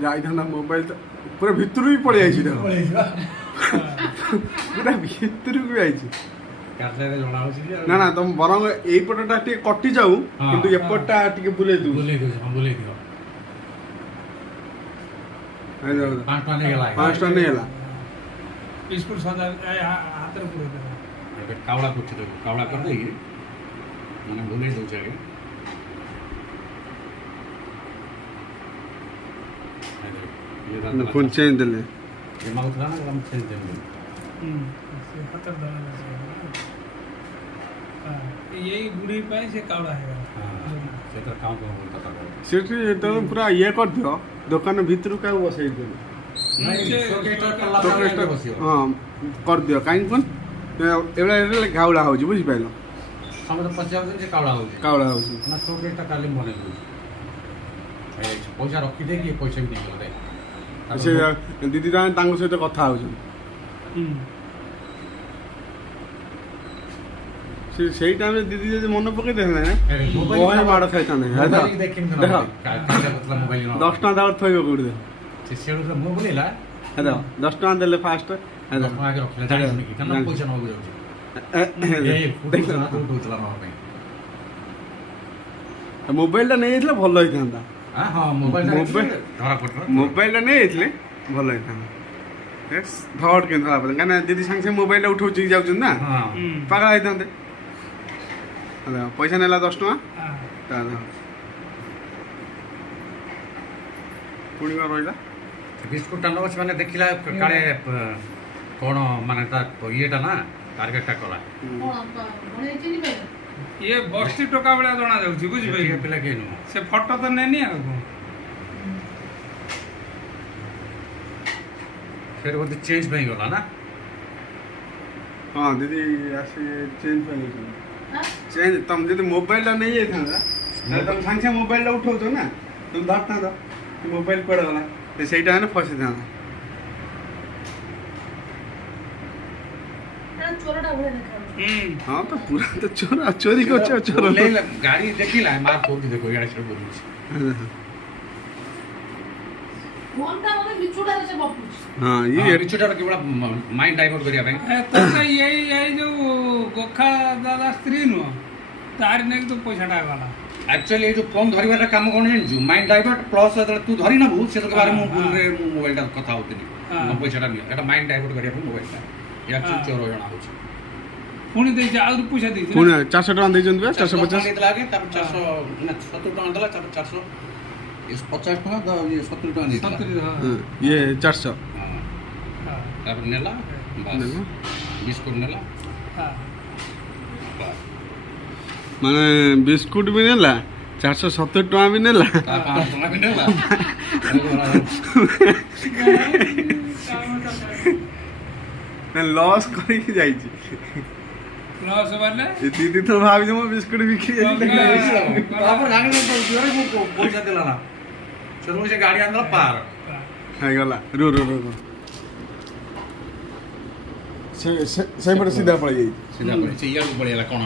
जाइथाना mobile तो पूरा भितर भी पड़े जाइछि देखो पूरा भितर भी आइछि ना ना तुम बरंग एई पटटा टिके कटि जाऊ किंतु एपटटा टिके बुले दू आइ जाऊ 5 टन गेला 5 टन गेला बिस्कुट सदा हाथ रे पूरे दे कावड़ा कुछ दे कावड़ा कर दे माने बुले दो जाके फोन चेंज देले ये माउथ ना हम चेंज देंगे से खतर दला यही बुढ़ी पाए से कावड़ा है से तो काम को बोलता था सेठी तो पूरा ये कर दियो दुकान भीतर का बसई दे हाँ कर दियो काइन कोन एवला एवला घावड़ा हो बुझी पाइलो समझ पचाव जे कावड़ा हो ना चॉकलेट काली बने दो पैसा रखी दे कि पैसा भी नहीं दे से दीदी तांग सहित कथा हो से टाइम दीदी जब मन पकई दे ना माड़ खाई देख 10 टाँग दावर थोड़ी कौट दे मुँह बोलेला 10 टाँग देले फास्ट मोबाइल नहीं भल होता मोबाइल नहीं भल होता धड़ के कहीं दीदी सांगे मोबाइल उठा जाऊँ ना पागल होते पैसा नेला 10 टଙ୍କା पुणी रहा बिस्कुट टाण मैंने देखला काले कौन माने येटा ना टार्गेटा कला ये बस्ती टोका बेला जना जाउछि बुझि भाई पिला के नु से फोटो तो नेनी आ फिर वो चेंज नहीं गला ना हाँ दीदी आसी चेंज चेंज तुम जब मोबाइल नहीं जाता तुम सांगे मोबाइल उठाऊ ना तुम धरता तो मोबाइल कड़े गला तो सही टाइम फसी था हाँ तो पूरा तो चोरा चोरी को चोर गाड़ी देखिला मार फोड़ देखो गाड़ी से बोलुछ हाँ ये बिचुटा केवल माइंड डाइवर्ट करिया भाई तो यही जो गोखा दादा स्त्री नु तार ने तो पैसा वाला एक्चुअली ये जो फोन धरिबार काम कोन है माइंड डाइवर्ट प्लस तू धरि ना बहुत से तो बारे मु फोन रे मोबाइल ता कथा होतनी न पैसा नहीं एटा माइंड डाइवर्ट करिया मोबाइल ता या चोर जना होछ पुणी दे जा और पैसा दे पुणी 400 टका दे जंत 450 देला के तब 400 ना 70 टका देला 400 इस 50 टका ये 70 टका देला 70 हां ये 400 हां तब नेला बस बिस्कुट नेला हां माने बिस्कुट भी नेला 470 टका भी नेला 500 टका भी नेला ना लॉस करी जाई छी लॉस वाले ये दीदी तो भाभी जो बिस्कुट बिक्री बापर लागे तो जोरे को पैसा देला ना चलो से गाड़ी आंदला पार है गला रो रो रो से पड़े सीधा पड़ जाई सीधा पड़े से या पड़ेला कोन